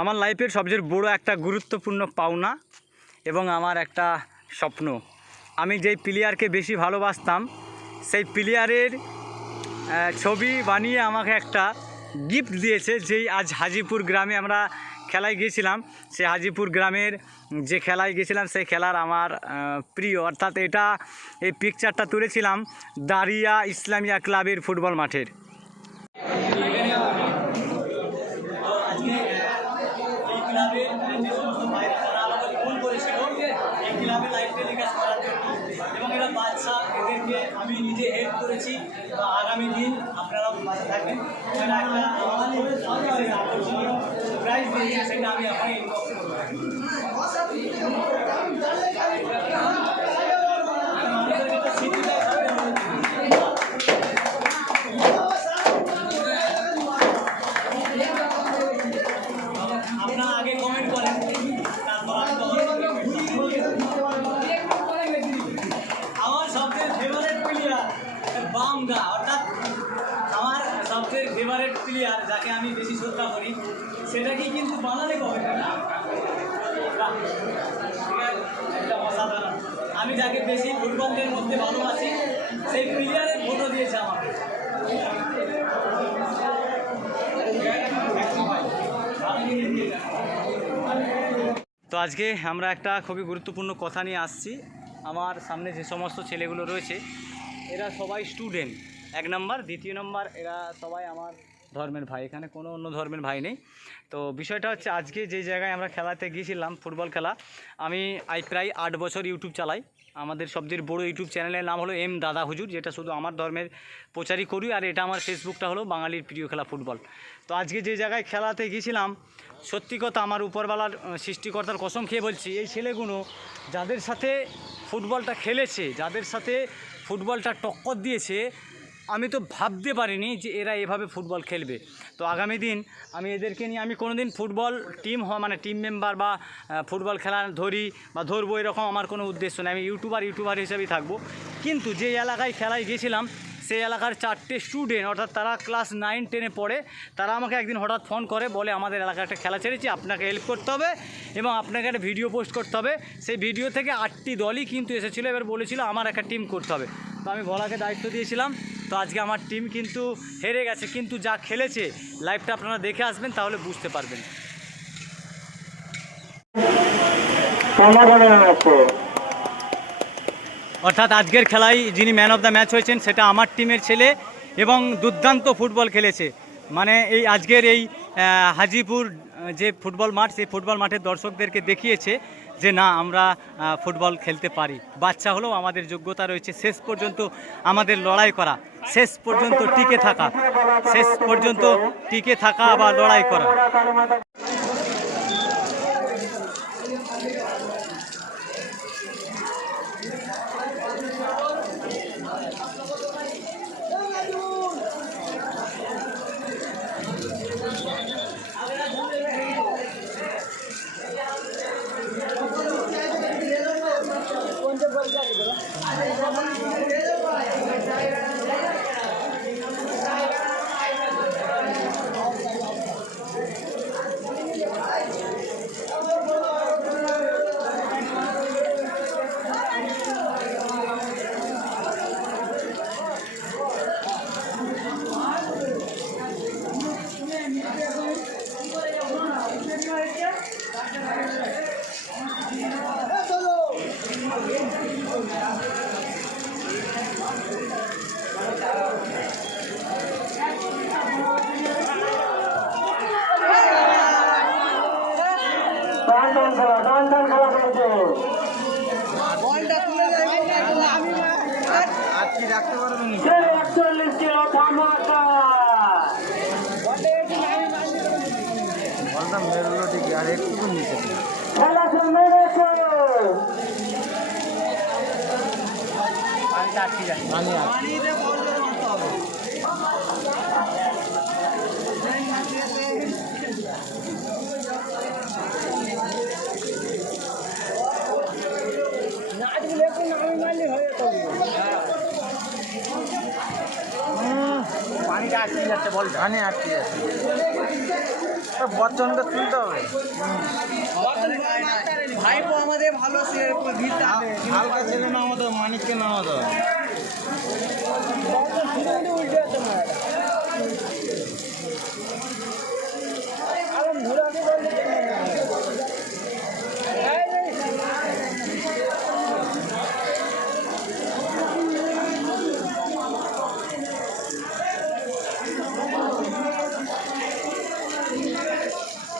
আমার লাইফের সবচেয়ে বড় একটা গুরুত্বপূর্ণ পাওনা এবং আমার একটা স্বপ্ন। আমি যেই প্লেয়ারকে বেশি ভালোবাসতাম সেই প্লেয়ারের ছবি বানিয়ে আমাকে একটা গিফট দিয়েছে। যেই আজ হাজিপুর গ্রামে আমরা খেলায় গিয়েছিলাম, সেই হাজিপুর গ্রামের যে খেলায় গিয়েছিলাম সেই খেলার আমার প্রিয়, অর্থাৎ এই পিকচারটা তুলেছিলাম দারিয়া ইসলামিয়া ক্লাবের ফুটবল মাঠের। এবং এরা বাচ্চা, এদেরকে আমি নিজে হেল্প করেছি। আগামী দিন আপনারাও পাশে থাকবেন। একটা আকর্ষণীয় প্রাইজ দিয়েছে, সেটা আমি এখন ইনবক্স করবো। আপনারা আগে কমেন্ট করেন, তারপর আমার সবচেয়ে ফেভারিট প্লেয়ার বামগা, অর্থাৎ আমার সবচেয়ে ফেভারিট প্লেয়ার যাকে আমি বেশি শ্রদ্ধা করি, সেটাকেই কিন্তু বানালে কবে না। একটা অসাধারণ, আমি যাকে বেশি ফুটবলের মধ্যে ভালোবাসি সেই প্লেয়ারের ফটো দিয়েছে আমাকে। তো আজকে আমরা একটা খুবই গুরুত্বপূর্ণ কথা নিয়ে আসছি। আমার সামনে যে সমস্ত ছেলেগুলো রয়েছে এরা সবাই স্টুডেন্ট, 1 নম্বর। 2 নম্বর, এরা সবাই আমার ধর্মের ভাই, এখানে কোনো অন্য ধর্মের ভাই নেই। তো বিষয়টা হচ্ছে, আজকে যে জায়গায় আমরা খেলাতে গিয়েছিলাম ফুটবল খেলা, আমি প্রায় 8 বছর ইউটিউব চালাই। আমাদের সবচেয়ে বড় ইউটিউব চ্যানেলের নাম হলো এম দাদা হুজুর, যেটা শুধু আমার ধর্মের প্রচারই করি। আর এটা আমার ফেসবুকটা হলো বাঙালির প্রিয় খেলা ফুটবল। তো আজকে যে জায়গায় খেলাতে গিয়েছিলাম, সত্যি কথা আমার উপরওয়ালার সৃষ্টিকর্তার কসম খেয়ে বলছি, এই ছেলেগুলো যাদের সাথে ফুটবলটা খেলেছে, যাদের সাথে ফুটবলটা টক্কর দিয়েছে, আমি তো ভাবতে পারিনি যে এরা এভাবে ফুটবল খেলবে। তো আগামী দিন আমি এদেরকে নিয়ে, আমি কোনো দিন ফুটবল টিম মানে টিম মেম্বার বা ফুটবল খেলা ধরবো এরকম আমার কোনো উদ্দেশ্য নেই। আমি ইউটিউবার হিসেবেই থাকবো। কিন্তু যে এলাকায় খেলায় গেছিলাম সেই এলাকার 4টে স্টুডেন্ট, অর্থাৎ তারা ক্লাস 9, 10-এ পড়ে, তারা আমাকে একদিন হঠাৎ ফোন করে বলে, আমাদের এলাকায় একটা খেলা ছেড়েছি, আপনাকে হেল্প করতে হবে এবং আপনাকে একটা ভিডিও পোস্ট করতে হবে। সেই ভিডিও থেকে 8টি দলই কিন্তু এসেছিলো, এবার বলেছিল আমার একটা টিম করতে হবে। তো আমি ভোলাকে দায়িত্ব দিয়েছিলাম। তো আজকে আমার টিম কিন্তু হেরে গেছে, কিন্তু যা খেলেছে লাইভটা আপনারা দেখে আসবেন, তাহলে বুঝতে পারবেন। অর্থাৎ আজকের খেলায় যিনি ম্যান অফ দ্য ম্যাচ হয়েছেন সেটা আমার টিমের ছেলে এবং দুর্দান্ত ফুটবল খেলেছে। মানে এই আজকের এই হাজিপুর যে ফুটবল মাঠ, সেই ফুটবল মাঠের দর্শকদেরকে দেখিয়েছে যে না, আমরা ফুটবল খেলতে পারি। বাচ্চা হলেও আমাদের যোগ্যতা রয়েছে শেষ পর্যন্ত আমাদের লড়াই করা, শেষ পর্যন্ত টিকে থাকা বা লড়াই করা। রাখতে পারবেন 41 কিলো ধামাকা বলতাম মেরুলো ঠিকই, আর একটু নিচে খেলা মেরেছে। পানিটা আটকে যাচ্ছে, বল ধানে আটকে যাচ্ছে। বচ্চনকে তুলতে হবে। ভাইপো আমাদের ভালো হালকা ছেলে নামাতে হবে, মানিককে নামাতে হবে। উল্টে